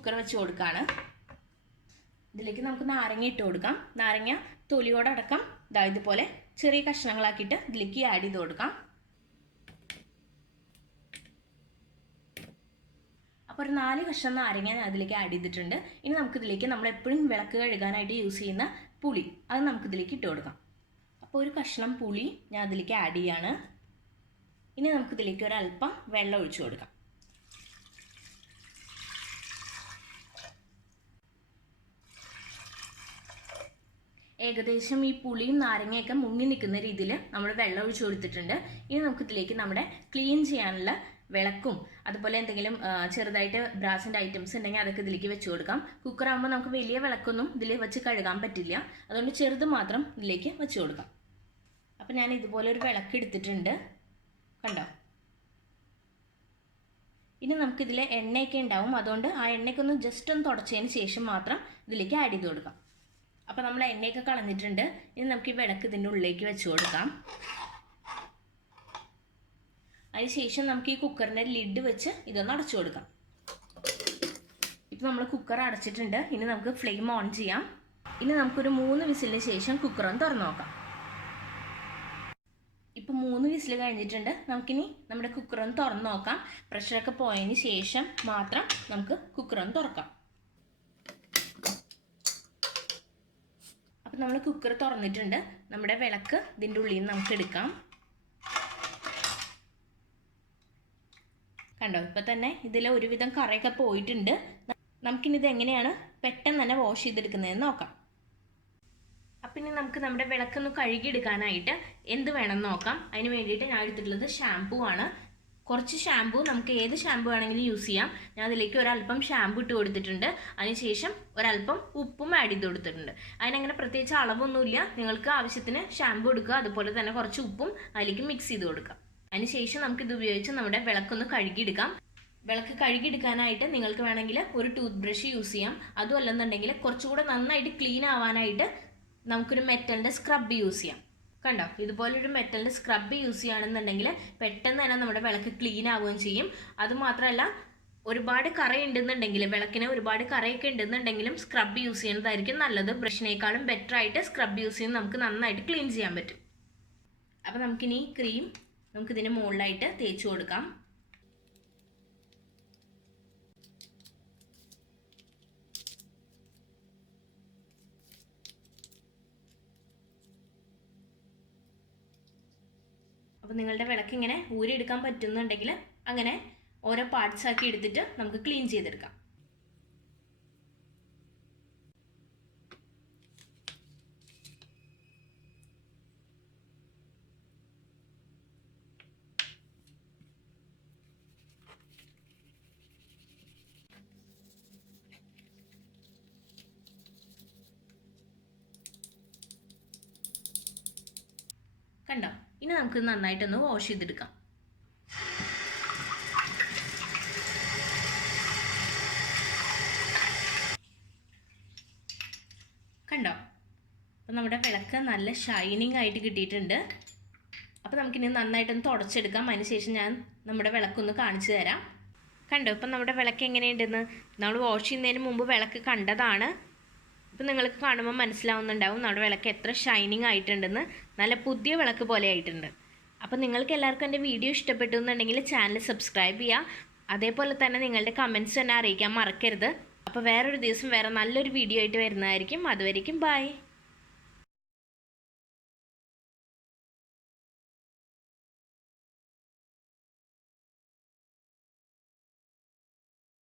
Cooker വെച്ച് കൊടുക്കുകയാണ്. ഇതിലേക്ക് നമുക്ക് നാരങ്ങ ഇട്ട് കൊടുക്കാം. നാരങ്ങ തൊലിയോടടക്കം ഇതുപോലെ ചെറിയ കഷ്ണങ്ങളാക്കിയിട്ട് ഇതിലേക്ക് ആഡ് ചെയ്ത് കൊടുക്കാം. അപ്പോൾ ഒരു 4 കഷ്ണം നാരങ്ങ ഞാൻ അതിലേക്ക് ആഡ് ചെയ്തിട്ടുണ്ട്. ഇനി നമുക്കിതിലേക്ക് നമ്മൾ എപ്പോഴും വിളക്ക് കഴുകാനായിട്ട് യൂസ് ചെയ്യുന്ന പുളി അത് നമുക്കിതിലേക്ക് ഇട്ട് കൊടുക്കാം. അപ്പോൾ ഒരു കഷ്ണം പുളി ഞാൻ അതിലേക്ക് ആഡ് ചെയ്യാണ്. ഇനി നമുക്കിതിലേക്ക് ഒരല്പം വെള്ളം ഒഴിച്ചു കൊടുക്കാം. ഏകദേശം ഈ പുളിയും നാരങ്ങയൊക്കെ മുങ്ങി നിൽക്കുന്ന രീതിയിൽ നമ്മൾ വെള്ളം ഒഴിച്ചു കൊടുത്തിട്ടുണ്ട്. ഇനി നമുക്കിതിലേക്ക് നമ്മുടെ ക്ലീൻ ചെയ്യാനുള്ള വിളക്കും അതുപോലെ എന്തെങ്കിലും ചെറുതായിട്ട് ബ്രാസിൻ്റെ ഐറ്റംസ് ഉണ്ടെങ്കിൽ അതൊക്കെ ഇതിലേക്ക് വെച്ച് കൊടുക്കാം. കുക്കറാകുമ്പോൾ നമുക്ക് വലിയ വിളക്കൊന്നും ഇതിൽ വെച്ച് കഴുകാൻ പറ്റില്ല. അതുകൊണ്ട് ചെറുത് മാത്രം ഇതിലേക്ക് വെച്ച് കൊടുക്കാം. അപ്പോൾ ഞാൻ ഇതുപോലെ ഒരു വിളക്ക് എടുത്തിട്ടുണ്ട്, കണ്ടോ. ഇനി നമുക്കിതിൽ എണ്ണയൊക്കെ ഉണ്ടാവും. അതുകൊണ്ട് ആ എണ്ണയ്ക്കൊന്ന് ജസ്റ്റ് ഒന്ന് തുടച്ചതിന് ശേഷം മാത്രം ഇതിലേക്ക് ആഡ് ചെയ്ത് കൊടുക്കാം. അപ്പോൾ നമ്മൾ എണ്ണയൊക്കെ കളഞ്ഞിട്ടുണ്ട്. ഇനി നമുക്ക് ഈ വിളക്ക് ഇതിൻ്റെ ഉള്ളിലേക്ക് വെച്ച് കൊടുക്കാം. അതിനുശേഷം നമുക്ക് ഈ കുക്കറിൻ്റെ ലിഡ് വെച്ച് ഇതൊന്ന് അടച്ചു കൊടുക്കാം. ഇപ്പോൾ നമ്മൾ കുക്കർ അടച്ചിട്ടുണ്ട്. ഇനി നമുക്ക് ഫ്ലെയിം ഓൺ ചെയ്യാം. ഇനി നമുക്കൊരു 3 വിസിലിന് ശേഷം കുക്കർ ഒന്ന് തുറന്നു നോക്കാം. ഇപ്പോൾ 3 വിസിൽ കഴിഞ്ഞിട്ടുണ്ട്. നമുക്കിനി നമ്മുടെ കുക്കർ ഒന്ന് തുറന്നു നോക്കാം. പ്രഷറൊക്കെ പോയതിന് ശേഷം മാത്രം നമുക്ക് കുക്കർ ഒന്ന് തുറക്കാം. അപ്പോൾ നമ്മൾ കുക്കർ തുറന്നിട്ടുണ്ട്. നമ്മുടെ വിളക്ക് ഇതിൻ്റെ ഉള്ളിൽ നിന്ന് നമുക്ക് എടുക്കാം. കണ്ടോ, ഇപ്പോൾ തന്നെ ഇതിൽ ഒരുവിധം കറയൊക്കെ പോയിട്ടുണ്ട്. നമുക്കിനി ഇത് എങ്ങനെയാണ് പെട്ടെന്ന് തന്നെ വാഷ് ചെയ്തെടുക്കുന്നതെന്ന് നോക്കാം. അപ്പം ഇനി നമുക്ക് നമ്മുടെ വിളക്കൊന്ന് കഴുകിയെടുക്കാനായിട്ട് എന്ത് വേണമെന്ന് നോക്കാം. അതിന് വേണ്ടിയിട്ട് ഞാൻ എടുത്തിട്ടുള്ളത് ഷാമ്പൂ ആണ്. കുറച്ച് ഷാമ്പൂ, നമുക്ക് ഏത് ഷാമ്പൂ വേണമെങ്കിലും യൂസ് ചെയ്യാം. ഞാൻ അതിലേക്ക് ഒരല്പം ഷാമ്പൂ ഇട്ട് കൊടുത്തിട്ടുണ്ട്. അതിനുശേഷം ഒരല്പം ഉപ്പും ആഡ് ചെയ്ത് കൊടുത്തിട്ടുണ്ട്. അതിനങ്ങനെ പ്രത്യേകിച്ച് അളവൊന്നുമില്ല. നിങ്ങൾക്ക് ആവശ്യത്തിന് ഷാമ്പൂ എടുക്കുക, അതുപോലെ തന്നെ കുറച്ച് ഉപ്പും അതിലേക്ക് മിക്സ് ചെയ്ത് കൊടുക്കുക. അതിനുശേഷം നമുക്കിത് ഉപയോഗിച്ച് നമ്മുടെ വിളക്കൊന്ന് കഴുകിയെടുക്കാം. വിളക്ക് കഴുകിയെടുക്കാനായിട്ട് നിങ്ങൾക്ക് വേണമെങ്കിൽ ഒരു ടൂത്ത് ബ്രഷ് യൂസ് ചെയ്യാം. അതും അല്ലെന്നുണ്ടെങ്കിൽ കുറച്ചുകൂടെ നന്നായിട്ട് ക്ലീൻ ആവാനായിട്ട് നമുക്കൊരു മെറ്റലിൻ്റെ സ്ക്രബ് യൂസ് ചെയ്യാം. കണ്ടോ, ഇതുപോലൊരു മെറ്റലിൻ്റെ സ്ക്രബ് യൂസ് ചെയ്യുകയാണെന്നുണ്ടെങ്കിൽ പെട്ടെന്ന് തന്നെ നമ്മുടെ വിളക്ക് ക്ലീൻ ആവുകയും ചെയ്യും. അതുമാത്രമല്ല, ഒരുപാട് കറയുണ്ടെന്നുണ്ടെങ്കിൽ, വിളക്കിന് ഒരുപാട് കറയൊക്കെ ഉണ്ടെന്നുണ്ടെങ്കിലും സ്ക്രബ് യൂസ് ചെയ്യുന്നതായിരിക്കും നല്ലത്. ബ്രഷിനേക്കാളും ബെറ്റർ ആയിട്ട് സ്ക്രബ് യൂസ് ചെയ്യുന്നത് നമുക്ക് നന്നായിട്ട് ക്ലീൻ ചെയ്യാൻ പറ്റും. അപ്പോൾ നമുക്കിനി ക്രീം നമുക്കിതിന് മുകളിലായിട്ട് തേച്ച് കൊടുക്കാം. അപ്പോൾ നിങ്ങളുടെ വിളക്ക് ഇങ്ങനെ ഊരിയെടുക്കാൻ പറ്റുന്നുണ്ടെങ്കിൽ അങ്ങനെ ഓരോ പാർട്സ് ആക്കി എടുത്തിട്ട് നമുക്ക് ക്ലീൻ ചെയ്തെടുക്കാം. കണ്ടോ, ഇനി നമുക്ക് നന്നായിട്ടൊന്ന് വാഷ് ചെയ്തെടുക്കാം. കണ്ടോ, അപ്പോൾ നമ്മുടെ വിളക്ക് നല്ല ഷൈനിങ് ആയിട്ട് കിട്ടിയിട്ടുണ്ട്. അപ്പോൾ നമുക്കിനി നന്നായിട്ടൊന്ന് തുടച്ചെടുക്കാം. അതിനുശേഷം ഞാൻ നമ്മുടെ വിളക്കൊന്ന് കാണിച്ചു തരാം. കണ്ടോ, ഇപ്പം നമ്മുടെ വിളക്ക് എങ്ങനെയുണ്ടെന്ന് നമ്മൾ വാഷ് ചെയ്യുന്നതിന് മുമ്പ് വിളക്ക് കണ്ടതാണ്. ഇപ്പം നിങ്ങൾക്ക് കാണുമ്പോൾ മനസ്സിലാവുന്നുണ്ടാവും നമ്മുടെ വിളക്ക് എത്ര ഷൈനിങ് ആയിട്ടുണ്ടെന്ന്. നല്ല പുതിയ വിളക്ക് പോലെ ആയിട്ടുണ്ട്. അപ്പോൾ നിങ്ങൾക്ക് എല്ലാവർക്കും എൻ്റെ വീഡിയോ ഇഷ്ടപ്പെട്ടു എന്നുണ്ടെങ്കിൽ ചാനൽ സബ്സ്ക്രൈബ് ചെയ്യുക. അതേപോലെ തന്നെ നിങ്ങളുടെ കമൻറ്റ്സ് തന്നെ അറിയിക്കാൻ മറക്കരുത്. അപ്പോൾ വേറൊരു ദിവസം വേറെ നല്ലൊരു വീഡിയോ ആയിട്ട് വരുന്നതായിരിക്കും. അതുവരേക്കും ബൈ.